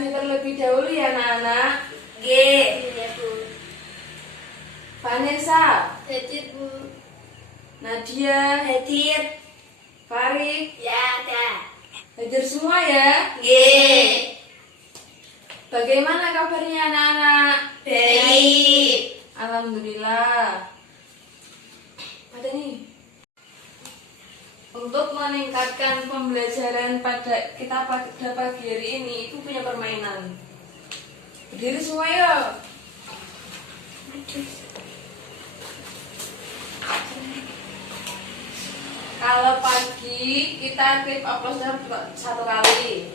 presentasi terlebih dahulu ya anak-anak. G. Iya, Bu. Vanessa, Hadir, Bu. Nadia, Hadir. Farid, Ya, ada. hadir semua ya. G. Bagaimana kabarnya anak-anak? Baik. Alhamdulillah. Ada nih. Untuk meningkatkan pembelajaran pada pagi hari ini itu punya permainan. Berdiri semua yuk. Kalau pagi kita klip uploadnya 1 kali.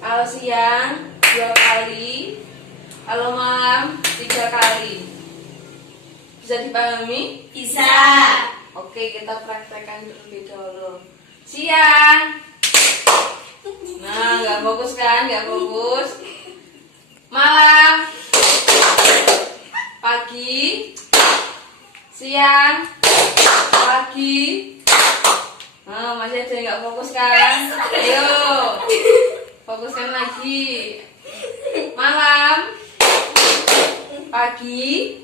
Kalau siang 2 kali. Kalau malam 3 kali. Bisa dipahami? Bisa. Oke, kita praktekkan terlebih dahulu. Siang. Nah, nggak fokus kan? Nggak fokus. Malam. Pagi. Siang. Pagi. Nah, masih ada yang nggak fokus kan? Ayo. Fokuskan lagi. Malam. Pagi.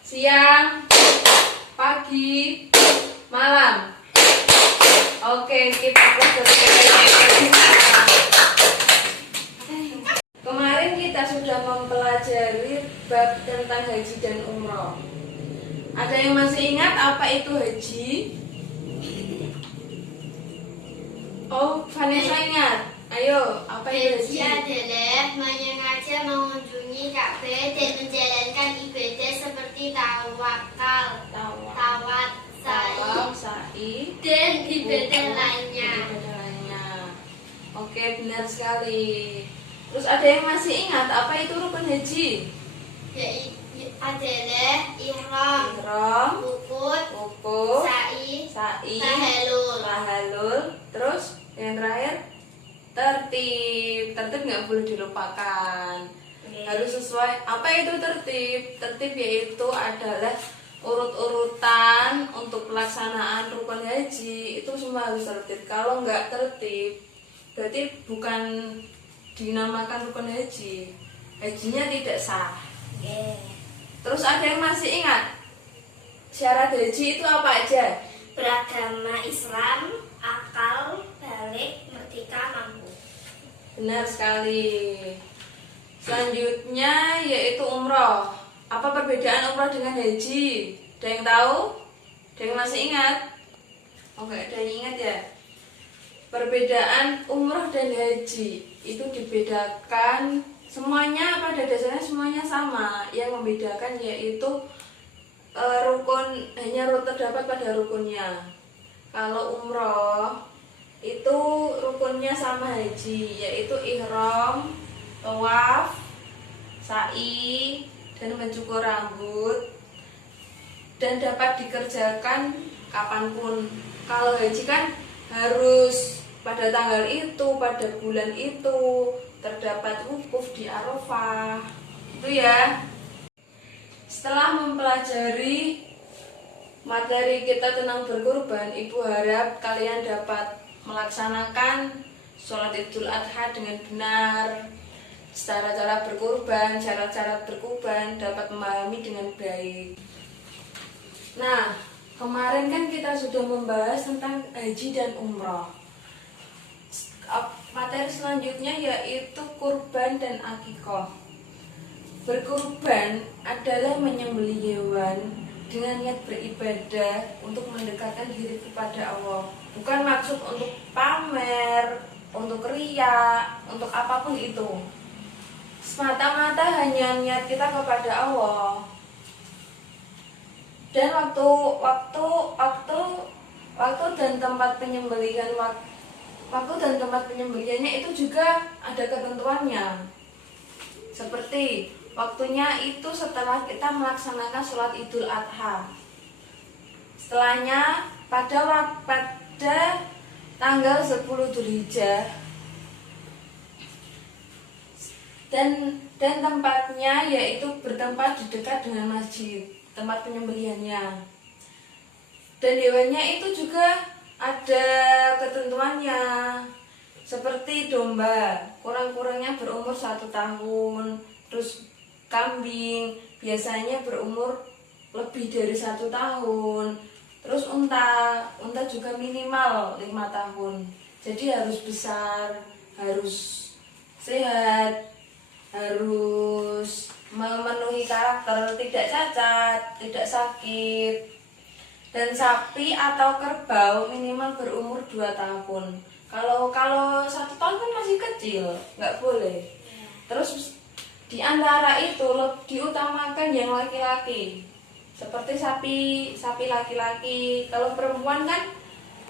Siang. Pagi. Malam. Oke, kita kemarin kita sudah mempelajari bab tentang haji dan umroh. Ada yang masih ingat apa itu haji? Oh, Vanessa ingat. Ayo, apa itu Haji haji? adalah menyengaja mengunjungi Ka'bah dan menjalankan ibadah seperti tawakal, tawat, Sa'i, dan ibadah lainnya. Oke, benar sekali. Terus ada yang masih ingat apa itu rukun haji? Yaitu adalah ihram, wukuf, sa'i, tahalul. Terus yang terakhir tertib. Tertib nggak boleh dilupakan. Harus sesuai. Apa itu tertib? Tertib yaitu adalah urut-urutan untuk pelaksanaan rukun haji. Itu semua harus tertib. Kalau nggak tertib, berarti bukan dinamakan rukun haji. Hajinya tidak sah. Terus ada yang masih ingat syarat haji itu apa aja? Beragama Islam, akal, balik, merdeka, mampu. Benar sekali. Selanjutnya yaitu umroh. Apa perbedaan umroh dengan haji? Ada yang tahu? Ada yang masih ingat? Oke, ada yang ingat ya? Perbedaan umroh dan haji itu dibedakan, semuanya pada dasarnya semuanya sama. Yang membedakan yaitu rukun, hanya terdapat pada rukunnya. Kalau umroh itu rukunnya sama haji, yaitu ihram, tawaf, sa'i, dan mencukur rambut, dan dapat dikerjakan kapanpun. Kalau haji kan harus pada tanggal itu, pada bulan itu, terdapat wukuf di Arafah. Itu ya. Setelah mempelajari materi kita tentang berkurban, Ibu harap kalian dapat melaksanakan sholat Idul Adha dengan benar. Cara-cara berkurban, syarat-syarat berkurban dapat memahami dengan baik. Nah, kemarin kan kita sudah membahas tentang haji dan umroh. Materi selanjutnya yaitu kurban dan akikah. Berkurban adalah menyembelih hewan dengan niat beribadah untuk mendekatkan diri kepada Allah. Bukan maksud untuk pamer, untuk riya, untuk apapun itu. Semata-mata hanya niat kita kepada Allah. Dan waktu dan tempat penyembelihan penyembelihannya itu juga ada ketentuannya. Seperti waktunya itu setelah kita melaksanakan sholat Idul Adha. Setelahnya pada tanggal 10 Dzulhijjah. Dan tempatnya yaitu bertempat di dekat dengan masjid, tempat penyembelihannya. Dan hewannya itu juga ada ketentuannya. Seperti domba, kurang-kurangnya berumur 1 tahun. Terus kambing biasanya berumur lebih dari 1 tahun. Terus unta juga minimal 5 tahun. Jadi harus besar, harus sehat, harus memenuhi karakter, tidak cacat, tidak sakit. Dan sapi atau kerbau minimal berumur 2 tahun. Kalau 1 tahun kan masih kecil, nggak boleh. Terus di antara itu diutamakan yang laki-laki. Seperti sapi laki-laki. Kalau perempuan kan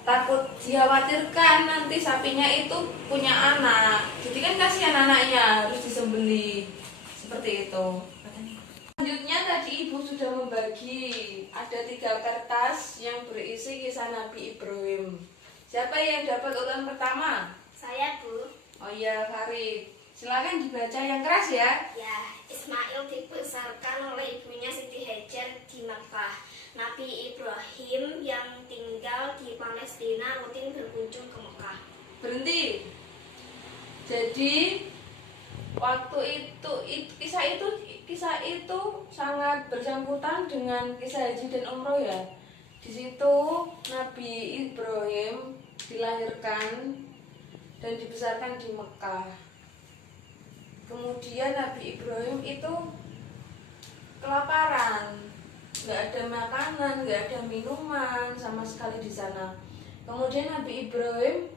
takut dikhawatirkan nanti sapinya itu punya anak. Jadi kan kasihan anaknya harus disembelih. Seperti itu. Selanjutnya tadi ibu sudah membagi ada 3 kertas yang berisi kisah Nabi Ibrahim. Siapa yang dapat ulang pertama? Saya, Bu. Oh iya, Farid. Silakan dibaca yang keras ya. Ya, Ismail dibesarkan oleh ibunya Siti Hajar di Makkah. Nabi Ibrahim yang tinggal di Palestina rutin berkunjung ke Makkah. Berhenti. Jadi waktu itu kisah itu sangat bersangkutan dengan kisah haji dan umroh ya. Di situ Nabi Ibrahim dilahirkan dan dibesarkan di Mekah. Kemudian Nabi Ibrahim itu kelaparan, nggak ada makanan, nggak ada minuman sama sekali di sana. Kemudian Nabi Ibrahim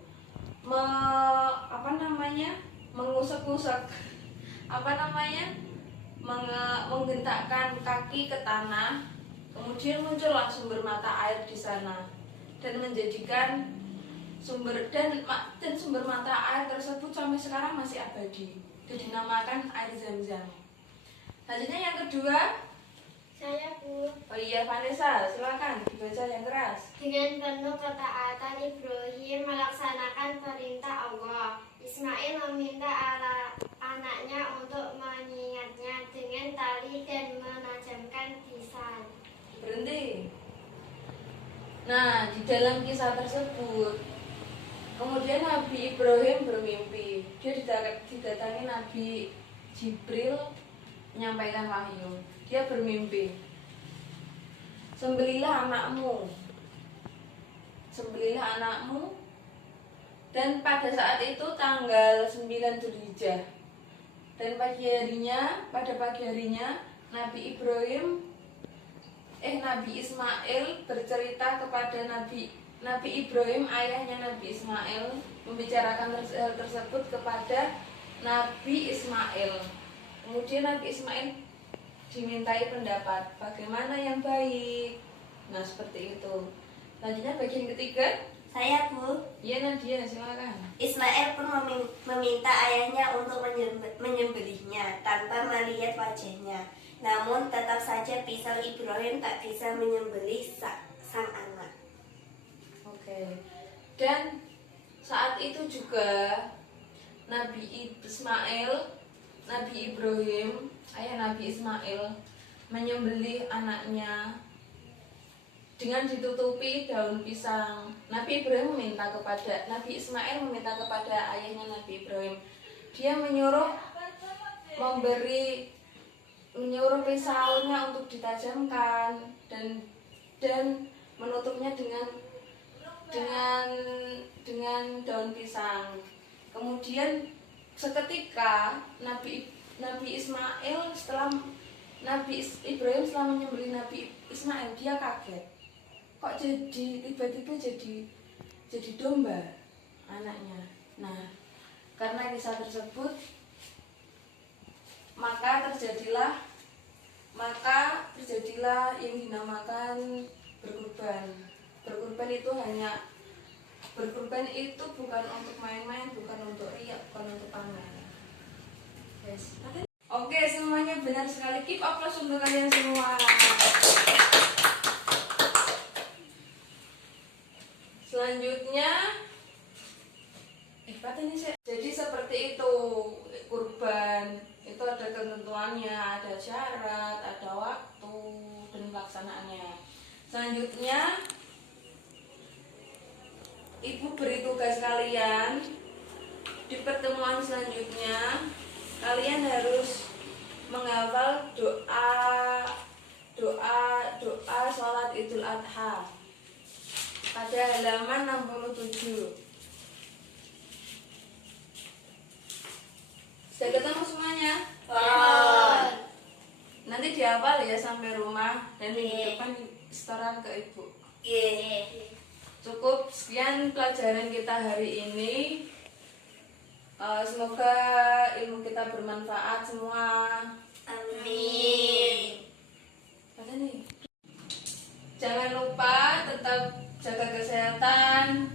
mengusap-usap menggentakkan kaki ke tanah. Kemudian muncullah sumber mata air di sana dan menjadikan sumber mata air tersebut sampai sekarang masih abadi. Itu dinamakan air Zam-Zam. Selanjutnya yang kedua. Saya, Bu. Oh iya, Vanessa, silakan dibaca yang keras. Dengan penuh ketaatan Ibrahim melaksanakan perintah Allah. Ismail meminta anaknya untuk mengingatnya dengan tali dan menajamkan pisau. Berhenti. Nah, di dalam kisah tersebut kemudian Nabi Ibrahim bermimpi. Dia didatangi Nabi Jibril menyampaikan wahyu. Dia bermimpi, sembelilah anakmu, dan pada saat itu tanggal 9 Dzulhijjah. Dan pada pagi harinya Nabi Ismail bercerita kepada Nabi Ibrahim, ayahnya Nabi Ismail, membicarakan hal tersebut kepada Nabi Ismail. Kemudian Nabi Ismail dimintai pendapat bagaimana yang baik. Nah, seperti itu. Selanjutnya bagian ketiga. Saya, Bu. Iya, Nadia, silakan. Ismail pun meminta ayahnya untuk menyembelihnya tanpa melihat wajahnya. Namun tetap saja pisau Ibrahim tak bisa menyembelih sang anak. Oke. Dan saat itu juga Nabi Ibrahim, ayah Nabi Ismail, menyembelih anaknya dengan ditutupi daun pisang. Nabi Ismail meminta kepada ayahnya Nabi Ibrahim. Dia menyuruh pisaunya untuk ditajamkan dan menutupnya dengan daun pisang. Kemudian seketika Nabi Ibrahim setelah menyembelih Nabi Ismail, dia kaget. Kok tiba-tiba jadi domba anaknya. Nah, karena kisah tersebut maka terjadilah yang dinamakan berkurban. Berkurban itu bukan untuk main-main, bukan untuk riak, bukan untuk pamer. Yes. Oke, semuanya benar sekali. Keep applause untuk kalian semua. Selanjutnya, jadi seperti itu, kurban itu ada ketentuannya, ada syarat, ada waktu dan pelaksanaannya. Selanjutnya, Ibu beri tugas kalian di pertemuan selanjutnya kalian harus menghafal doa sholat Idul Adha pada halaman 67. Sudah ketemu semuanya? Nanti dihafal ya sampai rumah dan minggu depan setoran ke ibu. Cukup sekian pelajaran kita hari ini. Semoga ilmu kita bermanfaat semua. Amin. Apa nih? Jangan lupa tetap jaga kesehatan,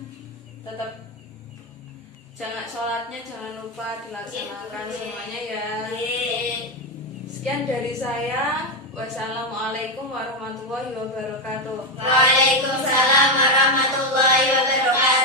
tetap sholatnya jangan lupa dilaksanakan semuanya ya. Sekian dari saya. Wassalamualaikum warahmatullahi wabarakatuh. Waalaikumsalam warahmatullahi wabarakatuh.